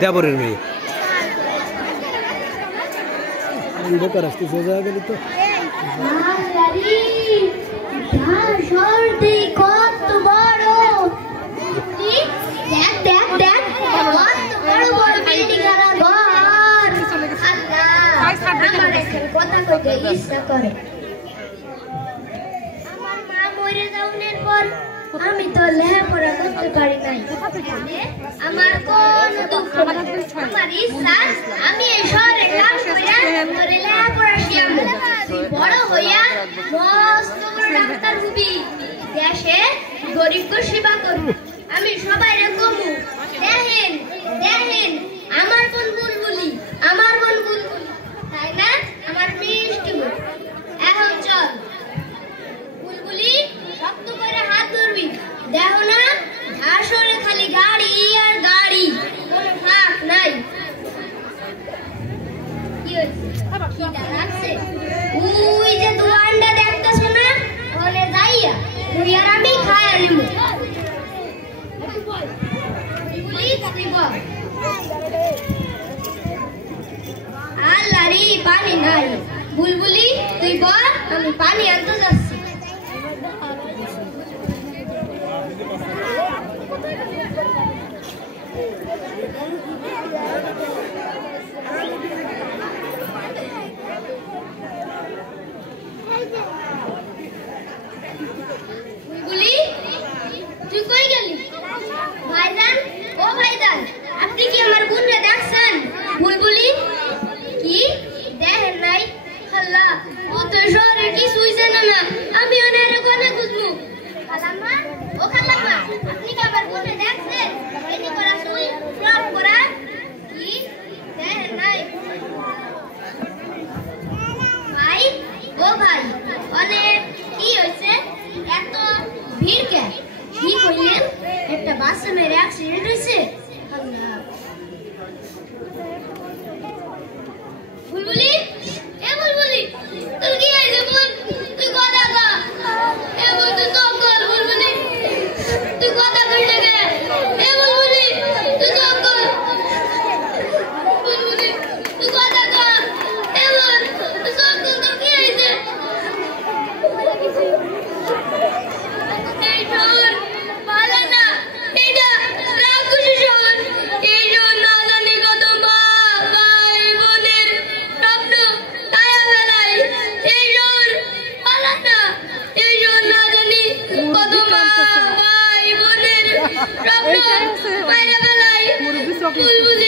দেবরের মেয়ে বেকার আসতেছে যা গেলি তো কত বড় দেখ দেখ দেখ কত বড় বড় বিল্ডিং আর ঘর আল্লাহ কথা কইতে ইচ্ছা করে আমার মা মরে যাওয়ার পর আমি তো লেখাপড়া করতে পারি নাই আমার কোন দুঃখ আমার ইচ্ছা আমি এই শহরে কাজ কইরা তোরে লেখাপড়া শিখাবো তুই বড় হইয়া মস্ত বড় ডাক্তার হবি দেশে গরিবকে সেবা করবি আমি সবাইরে কমু দেখেন দেখেন আমার বোন বুলবুলি তাই না আমার মিষ্টি বোন এখন চল বুলবুলি শক্ত করে হাত ধরবি দেখো না আসলে খালি গাড়ি আর গাড়ি কোনো ফাঁক নাই কি হইছে খিদা লাগছে ওই যে দোকানটা দেখতেছ না ওখানে যাইয়া তুই আর আমি খাইয়া নিব বুলবুলি তুই বল আল্লাহ রে পানি নাই বুলবুলি তুই বল আমি পানি আনতে যাচ্ছি বুলবুলি তুই কই গেলি ভাইজান ও ভাইজান আপনি কি আমার বোনরে দেখছেন বুলবুলি কি দেখেন নাই আল্লাহ ও তো শহরে কিছুই জানে না আমি ওনারে কোনে খুঁজবো খালাম্মা ও খালাম্মা আপনি কি আমার বোনরে দেখছেন এনি করা চুল ফ্রক করা কি দেখেন নাই ভাই ও ভাই অনেক কি হইছে এত ভিড় কে ঠিক হইলেন একটা বাসে মেরে অ্যাক্সিডেন্ট হইছে আল্লাহ বুলবুলি এ বুলবুলি তুই কি হইছে বল তুই কথা কও এ বল তুই তো কল বুলবুলি তুই কথা কই লাগে এ বুলবুলি তুই তো কল বুলবুলি তুই কথা কও এ বল তুই তো কল তো কি হইছে এই শহর ভালো না এটা রাক্ষসী শহর এই শহর না জানি কত মা ভাই বোনের স্বপ্ন ছায়া ফেলায় এই শহর ভালো না এই শহর না জানি কত মা ভাই বোনের স্বপ্ন ছায়া ফেলায় বুলবুলি